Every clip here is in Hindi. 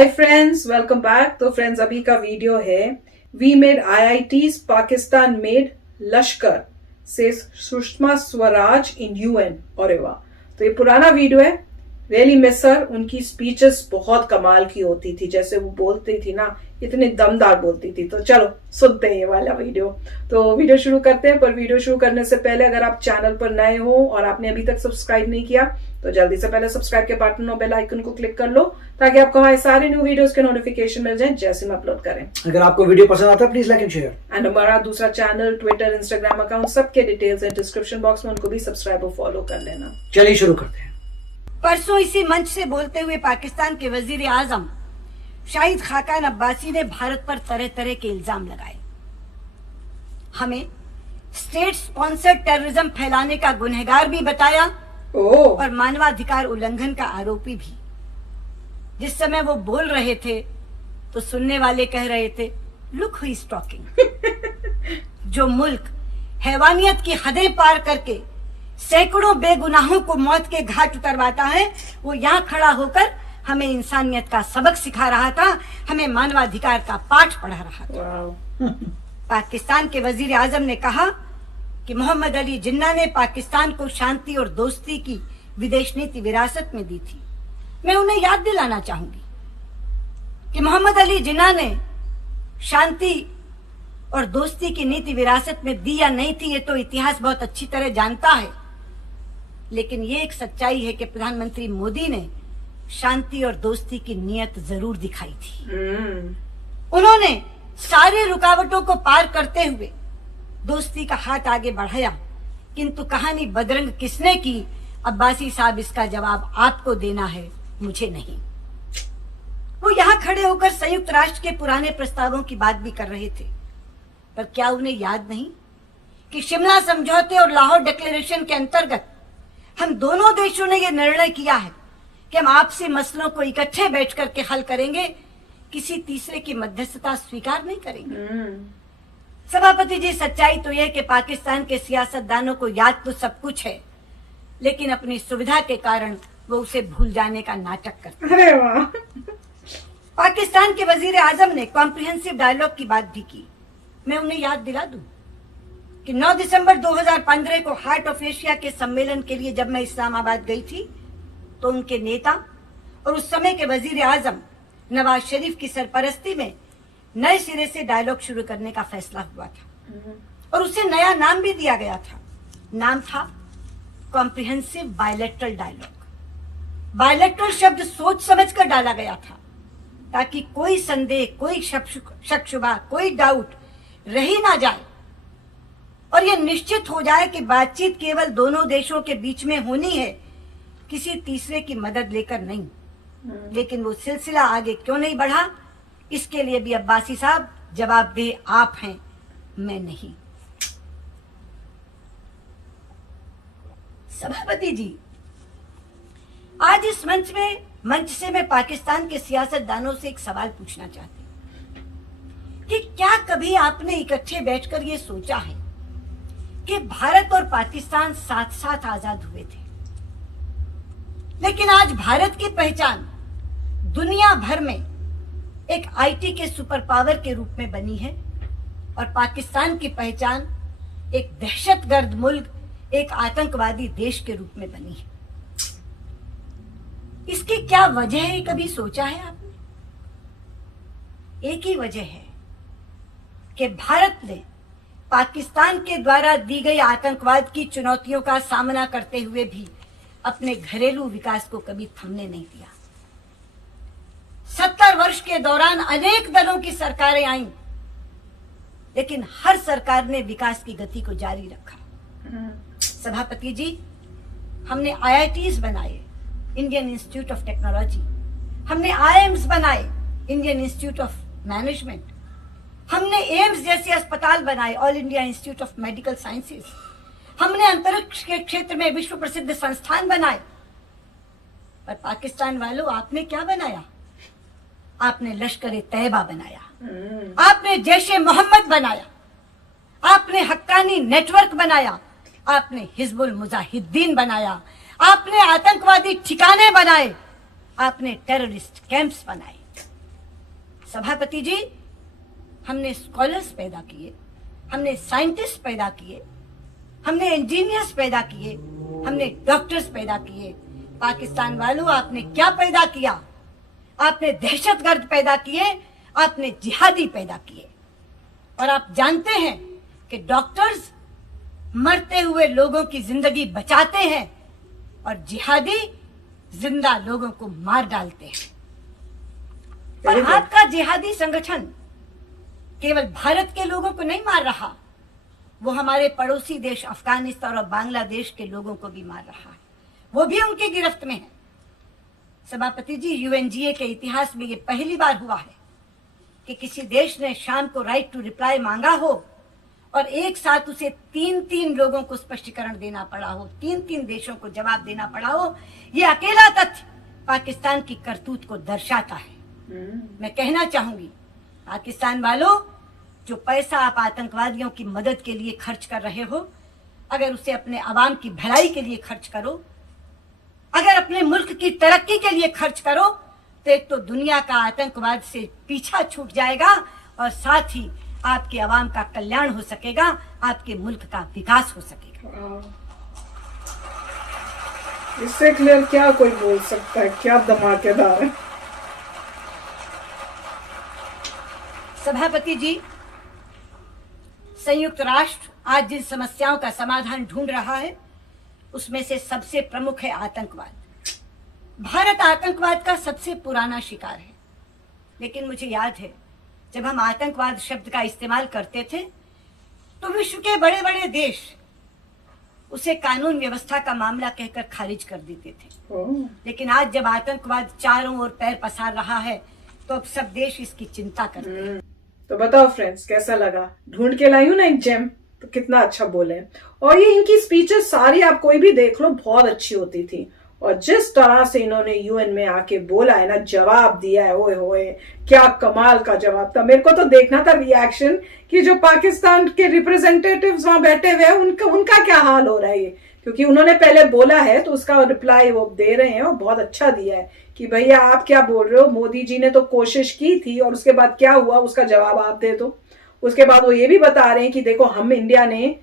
हाय फ्रेंड्स, वेलकम बैक। तो फ्रेंड्स, अभी का वीडियो है we made IITs Pakistan made Lashkar से सुषमा स्वराज इन यूएन। और वाह, तो ये पुराना वीडियो है। Really miss her. उनकी स्पीचेस बहुत कमाल की होती थी, जैसे वो बोलती थी ना, इतने दमदार बोलती थी। तो चलो सुनते हैं ये वाला वीडियो। तो वीडियो शुरू करते हैं, पर वीडियो शुरू करने से पहले अगर आप चैनल पर नए हो और आपने अभी तक सब्सक्राइब नहीं किया तो जल्दी से पहले सब्सक्राइब के बटन और बेल आइकन को क्लिक कर लो, ताकि आपको हमारे सारे न्यू वीडियोस के नोटिफिकेशन मिल जाएं जैसे हम अपलोड करें। अगर आपको वीडियो पसंद आता है please like and share. And हमारा दूसरा चैनल, ट्विटर, इंस्टाग्राम अकाउंट, सबके डिटेल्स है डिस्क्रिप्शन बॉक्स में, उनको भी सब्सक्राइब और फॉलो कर लेना। चलिए शुरू करते हैं। परसों इसी मंच से बोलते हुए पाकिस्तान के वजीर आजम शाहिद खाकान अब्बासी ने भारत पर तरह तरह के इल्जाम लगाए। हमें स्टेट स्पॉन्सर्ड टेररिज्म फैलाने का गुनहगार भी बताया और मानवाधिकार उल्लंघन का आरोपी भी। जिस समय वो बोल रहे थे तो सुनने वाले कह रहे थे, लुक हु इज टॉकिंग। जो मुल्क हैवानियत की हदें पार करके सैकड़ों बेगुनाहों को मौत के घाट उतरवाता है, वो यहाँ खड़ा होकर हमें इंसानियत का सबक सिखा रहा था, हमें मानवाधिकार का पाठ पढ़ा रहा था। पाकिस्तान के वजीर आजम ने कहा कि मोहम्मद अली जिन्ना ने पाकिस्तान को शांति और दोस्ती की विदेश नीति विरासत में दी थी। मैं उन्हें याद दिलाना चाहूंगी कि मोहम्मद अली जिन्ना ने शांति और दोस्ती की नीति विरासत में दी या नहीं थी, ये तो इतिहास बहुत अच्छी तरह जानता है। लेकिन ये एक सच्चाई है कि प्रधानमंत्री मोदी ने शांति और दोस्ती की नीयत जरूर दिखाई थी। उन्होंने सारे रुकावटों को पार करते हुए दोस्ती का हाथ आगे बढ़ाया, किंतु कहानी बदरंग किसने की, अब्बासी साहब इसका जवाब आपको देना है, मुझे नहीं। वो यहाँ खड़े होकर संयुक्त राष्ट्र के पुराने प्रस्तावों की बात भी कर रहे थे, पर क्या उन्हें याद नहीं कि शिमला समझौते और लाहौर डिक्लेरेशन के अंतर्गत हम दोनों देशों ने यह निर्णय किया है कि हम आपसी मसलों को इकट्ठे बैठ करके हल करेंगे, किसी तीसरे की मध्यस्थता स्वीकार नहीं करेंगे। सभापति जी, सच्चाई तो यह कि पाकिस्तान के सियासतदानों को याद तो सब कुछ है, लेकिन अपनी सुविधा के कारण वो उसे भूल जाने का नाटक करते हैं। अरे वाह। पाकिस्तान के वजीर आजम ने कॉम्प्रिहेंसिव डायलॉग की बात भी की। मैं उन्हें याद दिला दूं कि 9 दिसंबर 2015 को हार्ट ऑफ एशिया के सम्मेलन के लिए जब मैं इस्लामाबाद गई थी, तो उनके नेता और उस समय के वजीर आजम नवाज शरीफ की सरपरस्ती में नए सिरे से डायलॉग शुरू करने का फैसला हुआ था और उसे नया नाम भी दिया गया था। नाम था कॉम्प्रिहेंसिव बायलैटरल डायलॉग। बायलैटरल शब्द सोच समझ कर डाला गया था, ताकि कोई संदेह, कोई शक शुबा, कोई डाउट रह ही ना जाए और यह निश्चित हो जाए कि बातचीत केवल दोनों देशों के बीच में होनी है, किसी तीसरे की मदद लेकर नहीं। लेकिन वो सिलसिला आगे क्यों नहीं बढ़ा, इसके लिए भी अब्बासी साहब जवाबदेह आप हैं, मैं नहीं। सभापति जी, आज इस मंच से मैं पाकिस्तान के सियासतदानों से एक सवाल पूछना चाहती हूं कि क्या कभी आपने इकट्ठे बैठकर ये सोचा है कि भारत और पाकिस्तान साथ साथ आजाद हुए थे, लेकिन आज भारत की पहचान दुनिया भर में एक आईटी के सुपर पावर के रूप में बनी है और पाकिस्तान की पहचान एक दहशतगर्द मुल्क, एक आतंकवादी देश के रूप में बनी है। इसकी क्या वजह है, कभी सोचा है आपने? एक ही वजह है कि भारत ने पाकिस्तान के द्वारा दी गई आतंकवाद की चुनौतियों का सामना करते हुए भी अपने घरेलू विकास को कभी थमने नहीं दिया। 70 वर्ष के दौरान अनेक दलों की सरकारें आईं, लेकिन हर सरकार ने विकास की गति को जारी रखा। सभापति जी, हमने आईआईटीज बनाए, इंडियन इंस्टीट्यूट ऑफ टेक्नोलॉजी, हमने आईएम्स बनाए, इंडियन इंस्टीट्यूट ऑफ मैनेजमेंट, हमने एम्स जैसे अस्पताल बनाए, all India institute of medical sciences, हमने अंतरिक्ष के क्षेत्र में विश्व प्रसिद्ध संस्थान बनाए। पर पाकिस्तान वालों, आपने क्या बनाया? आपने लश्कर-ए-तैयबा बनाया, आपने जैश ए मोहम्मद बनाया, आपने हक्कानी नेटवर्क बनाया, आपने हिजबुल मुजाहिदीन बनाया, आपने आतंकवादी ठिकाने बनाए, आपने टेररिस्ट कैंप्स बनाए। सभापति जी, हमने स्कॉलर्स पैदा किए, हमने साइंटिस्ट पैदा किए, हमने इंजीनियर्स पैदा किए, हमने डॉक्टर्स पैदा किए। पाकिस्तान वालों, आपने क्या पैदा किया? आपने दहशतगर्द पैदा किए, आपने जिहादी पैदा किए। और आप जानते हैं कि डॉक्टर्स मरते हुए लोगों की जिंदगी बचाते हैं और जिहादी जिंदा लोगों को मार डालते हैं। और आपका जिहादी संगठन केवल भारत के लोगों को नहीं मार रहा, वो हमारे पड़ोसी देश अफगानिस्तान और बांग्लादेश के लोगों को भी मार रहा है, वो भी उनकी गिरफ्त में है। सभापति जी, यूएनजीए के इतिहास में ये पहली बार हुआ है कि किसी देश ने शाम को राइट टू रिप्लाई मांगा हो और एक साथ उसे 3-3 लोगों को स्पष्टीकरण देना पड़ा हो, 3-3 देशों को जवाब देना पड़ा हो। ये अकेला तथ्य पाकिस्तान की करतूत को दर्शाता है। मैं कहना चाहूंगी, पाकिस्तान वालों, जो पैसा आप आतंकवादियों की मदद के लिए खर्च कर रहे हो, अगर उसे अपने अवाम की भलाई के लिए खर्च करो, अगर अपने मुल्क की तरक्की के लिए खर्च करो, तो एक तो दुनिया का आतंकवाद से पीछा छूट जाएगा और साथ ही आपके अवाम का कल्याण हो सकेगा, आपके मुल्क का विकास हो सकेगा। इससे क्लियर क्या कोई बोल सकता है? क्या धमाकेदार है। सभापति जी, संयुक्त राष्ट्र आज जिन समस्याओं का समाधान ढूंढ रहा है, उसमें से सबसे प्रमुख है आतंकवाद। भारत आतंकवाद का सबसे पुराना शिकार है, लेकिन मुझे याद है जब हम आतंकवाद शब्द का इस्तेमाल करते थे तो विश्व के बड़े बड़े देश उसे कानून व्यवस्था का मामला कहकर खारिज कर देते थे। लेकिन आज जब आतंकवाद चारों ओर पैर पसार रहा है तो अब सब देश इसकी चिंता करते हैं। तो बताओ फ्रेंड्स, कैसा लगा? ढूंढ के लाई हूं ना एक जेम, तो कितना अच्छा बोले। और ये इनकी स्पीचेस सारी आप कोई भी देख लो, बहुत अच्छी होती थी। और जिस तरह से इन्होंने यूएन में आके बोला है ना, जवाब दिया है, ओए होए क्या कमाल का जवाब था। मेरे को तो देखना था रिएक्शन कि जो पाकिस्तान के रिप्रेजेंटेटिव्स वहां बैठे हुए हैं उनका क्या हाल हो रहा है ये, क्योंकि उन्होंने पहले बोला है तो उसका रिप्लाई वो दे रहे हैं और बहुत अच्छा दिया है कि भैया आप क्या बोल रहे हो, मोदी जी ने तो कोशिश की थी और उसके बाद क्या हुआ उसका जवाब आप दे दो। उसके बाद वो ये भी बता रहे हैं कि देखो हम इंडिया ने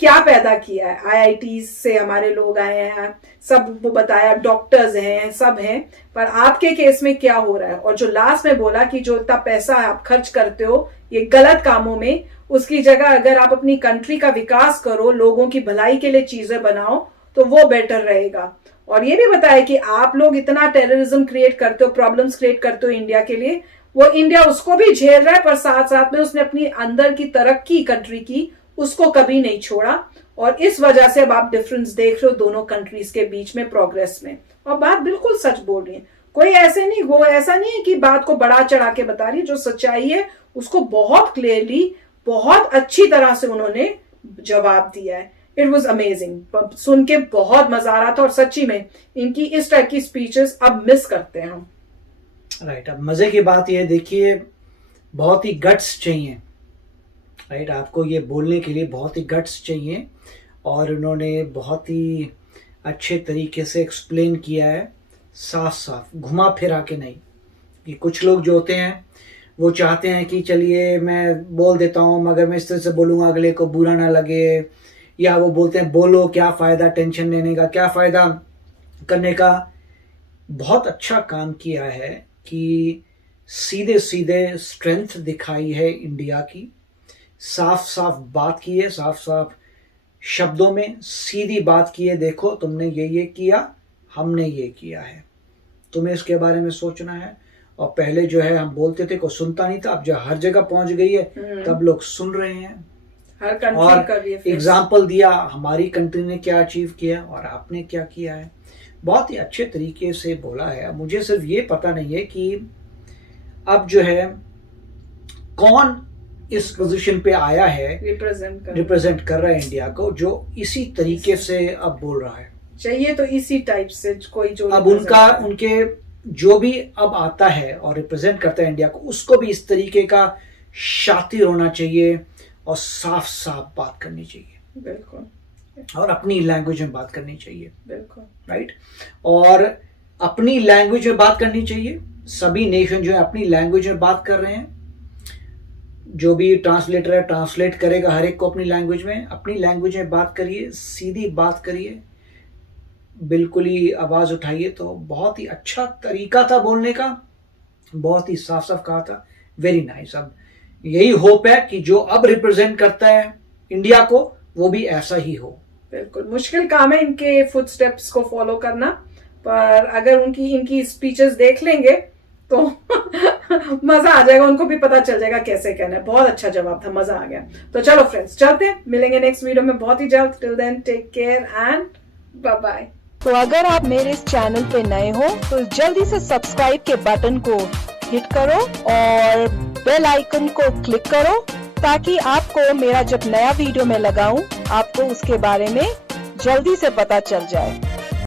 क्या पैदा किया है, आईआईटी से हमारे लोग आए हैं, सब वो बताया, डॉक्टर्स हैं, सब हैं, पर आपके केस में क्या हो रहा है। और जो लास्ट में बोला कि जो इतना पैसा आप खर्च करते हो ये गलत कामों में, उसकी जगह अगर आप अपनी कंट्री का विकास करो, लोगों की भलाई के लिए चीजें बनाओ तो वो बेटर रहेगा। और ये भी बताया कि आप लोग इतना टेररिज्म क्रिएट करते हो, प्रॉब्लम्स क्रिएट करते हो इंडिया के लिए, वो इंडिया उसको भी झेल रहा है, पर साथ साथ में उसने अपनी अंदर की तरक्की कंट्री की उसको कभी नहीं छोड़ा। और इस वजह से अब आप डिफरेंस देख रहे हो दोनों कंट्रीज के बीच में, प्रोग्रेस में। और बात बिल्कुल सच बोल रही है, कोई ऐसे नहीं, वो ऐसा नहीं है कि बात को बढ़ा चढ़ा के बता रही है। जो सच्चाई है उसको बहुत क्लियरली, बहुत अच्छी तरह से उन्होंने जवाब दिया है। इट वॉज अमेजिंग, सुन के बहुत मजा आ रहा था। और सच्ची में इनकी इस टाइप की स्पीचेस अब मिस करते हैं हम। राइट, अब मजे की बात यह देखिए, बहुत ही गट्स चाहिए। राइट, आपको ये बोलने के लिए बहुत ही गट्स चाहिए और उन्होंने बहुत ही अच्छे तरीके से एक्सप्लेन किया है, साफ साफ, घुमा फिरा के नहीं। कि कुछ लोग जो होते हैं वो चाहते हैं कि चलिए मैं बोल देता हूँ मगर मैं इस तरह से बोलूँगा अगले को बुरा ना लगे, या वो बोलते हैं बोलो क्या फ़ायदा टेंशन लेने का, क्या फ़ायदा करने का। बहुत अच्छा काम किया है कि सीधे सीधे स्ट्रेंथ दिखाई है इंडिया की, साफ साफ बात की है, साफ साफ शब्दों में सीधी बात की है। देखो तुमने ये किया, हमने ये किया है, तुम्हें इसके बारे में सोचना है। और पहले जो है हम बोलते थे कोई सुनता नहीं था, अब जो हर जगह पहुंच गई है तब लोग सुन रहे हैं। हर कंट्री और का भी एग्जाम्पल दिया, हमारी कंट्री ने क्या अचीव किया और आपने क्या किया है। बहुत ही अच्छे तरीके से बोला है। मुझे सिर्फ ये पता नहीं है कि अब जो है कौन इस पोजीशन पे आया है, रिप्रेजेंट कर रहा है इंडिया को, जो इसी तरीके से अब बोल रहा है। चाहिए तो इसी टाइप से कोई जो अब उनके जो भी अब आता है और रिप्रेजेंट करता है इंडिया को, उसको भी इस तरीके का शातिर होना चाहिए और साफ साफ बात करनी चाहिए। बिल्कुल। और अपनी लैंग्वेज में बात करनी चाहिए। बिल्कुल। राइट, और अपनी लैंग्वेज में बात करनी चाहिए सभी नेशन जो है अपनी लैंग्वेज में बात कर रहे हैं। जो भी ट्रांसलेटर है ट्रांसलेट करेगा हर एक को अपनी लैंग्वेज में बात करिए, सीधी बात करिए, बिल्कुल ही आवाज उठाइए। तो बहुत ही अच्छा तरीका था बोलने का, बहुत ही साफ साफ कहा था, वेरी नाइस। अब यही होप है कि जो अब रिप्रेजेंट करता है इंडिया को वो भी ऐसा ही हो। बिल्कुल मुश्किल काम है इनके फुटस्टेप्स को फॉलो करना, पर अगर इनकी स्पीचेस देख लेंगे तो मजा आ जाएगा, उनको भी पता चल जाएगा कैसे कहना है। बहुत अच्छा जवाब था, मजा आ गया। तो चलो फ्रेंड्स चलते हैं, मिलेंगे नेक्स्ट वीडियो में बहुत ही जल्द। Till then take care and bye bye. तो अगर आप मेरे इस चैनल पे नए हो तो जल्दी से सब्सक्राइब के बटन को हिट करो और बेल आइकन को क्लिक करो, ताकि आपको मेरा जब नया वीडियो मैं लगाऊं आपको उसके बारे में जल्दी से पता चल जाए।